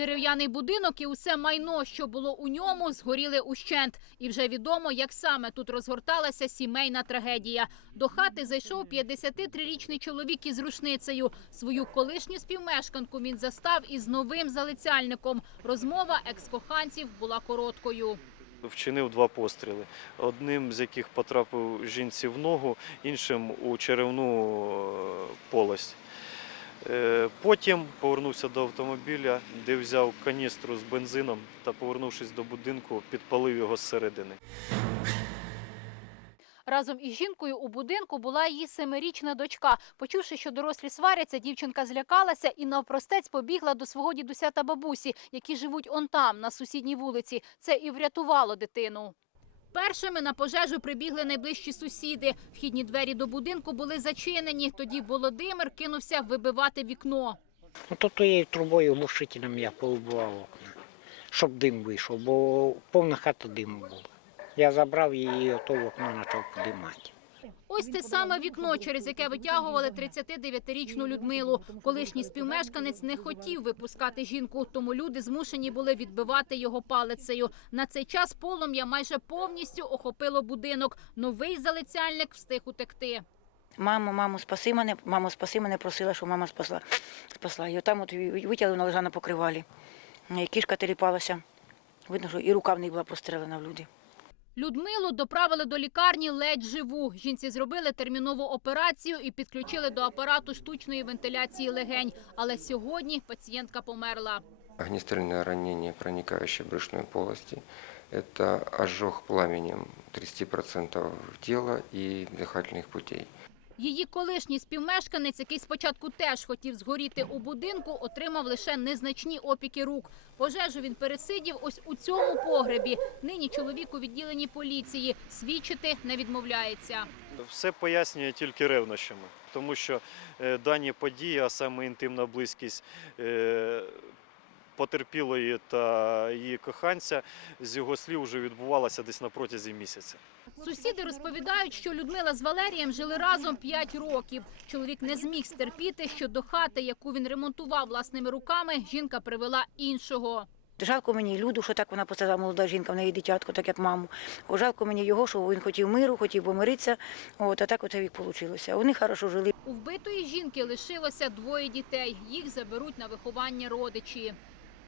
Дерев'яний будинок і усе майно, що було у ньому, згоріли ущент. І вже відомо, як саме тут розгорталася сімейна трагедія. До хати зайшов 53-річний чоловік із рушницею. Свою колишню співмешканку він застав із новим залицяльником. Розмова екс-коханців була короткою. Вчинив два постріли, одним з яких потрапив жінці в ногу, іншим у черевну е, полость. Е, Потім повернувся до автомобіля, де взяв каністру з бензином та, повернувшись до будинку, підпалив його зсередини. Разом із жінкою у будинку була її семирічна дочка. Почувши, що дорослі сваряться, дівчинка злякалася і навпростець побігла до свого дідуся та бабусі, які живуть он там, на сусідній вулиці. Це і врятувало дитину. Першими на пожежу прибігли найближчі сусіди. Вхідні двері до будинку були зачинені. Тоді Володимир кинувся вибивати вікно. Ну, то тією трубою глушителем я повбивав окна, щоб дим вийшов, бо повна хата диму була. Я забрав її ото в окно почав подимати. Ось те саме вікно, через яке витягували 39-річну Людмилу. Колишній співмешканець не хотів випускати жінку, тому люди змушені були відбивати його палицею. На цей час полум'я майже повністю охопило будинок. Новий залицяльник встиг утекти. Мамо, мамо, спаси мене, мамо, спаси мене, просила, що мама спасла. спасла. І отам от витягли, вона лежала на покривалі. І Кішка теліпалася. Видно, що і рука в неї була прострелена в люди. Людмилу доправили до лікарні ледь живу. Жінці зробили термінову операцію і підключили до апарату штучної вентиляції легень. Але сьогодні пацієнтка померла. Огнестрельное ранение, проникающее в брюшную полости, это ожог пламенем 30% тела и дыхательных путей. Її колишній співмешканець, який спочатку теж хотів згоріти у будинку, отримав лише незначні опіки рук. Пожежу він пересидів ось у цьому погребі. Нині чоловік у відділенні поліції свідчити не відмовляється. Все пояснює тільки ревнощами, тому що е, дані події, а саме інтимна близькість е, потерпілої та її коханця, з його слів вже відбувалася десь на протязі місяця. Сусіди розповідають, що Людмила з Валерієм жили разом 5 років. Чоловік не зміг стерпіти, що до хати, яку він ремонтував власними руками, жінка привела іншого. Жалко мені люду, що так вона посадила молода жінка, в неї дитятко, так як маму. О, жалко мені його, що він хотів миру, хотів помиритися. От, а так оце і вийшло. Вони хорошо жили. У вбитої жінки лишилося двоє дітей. Їх заберуть на виховання родичі.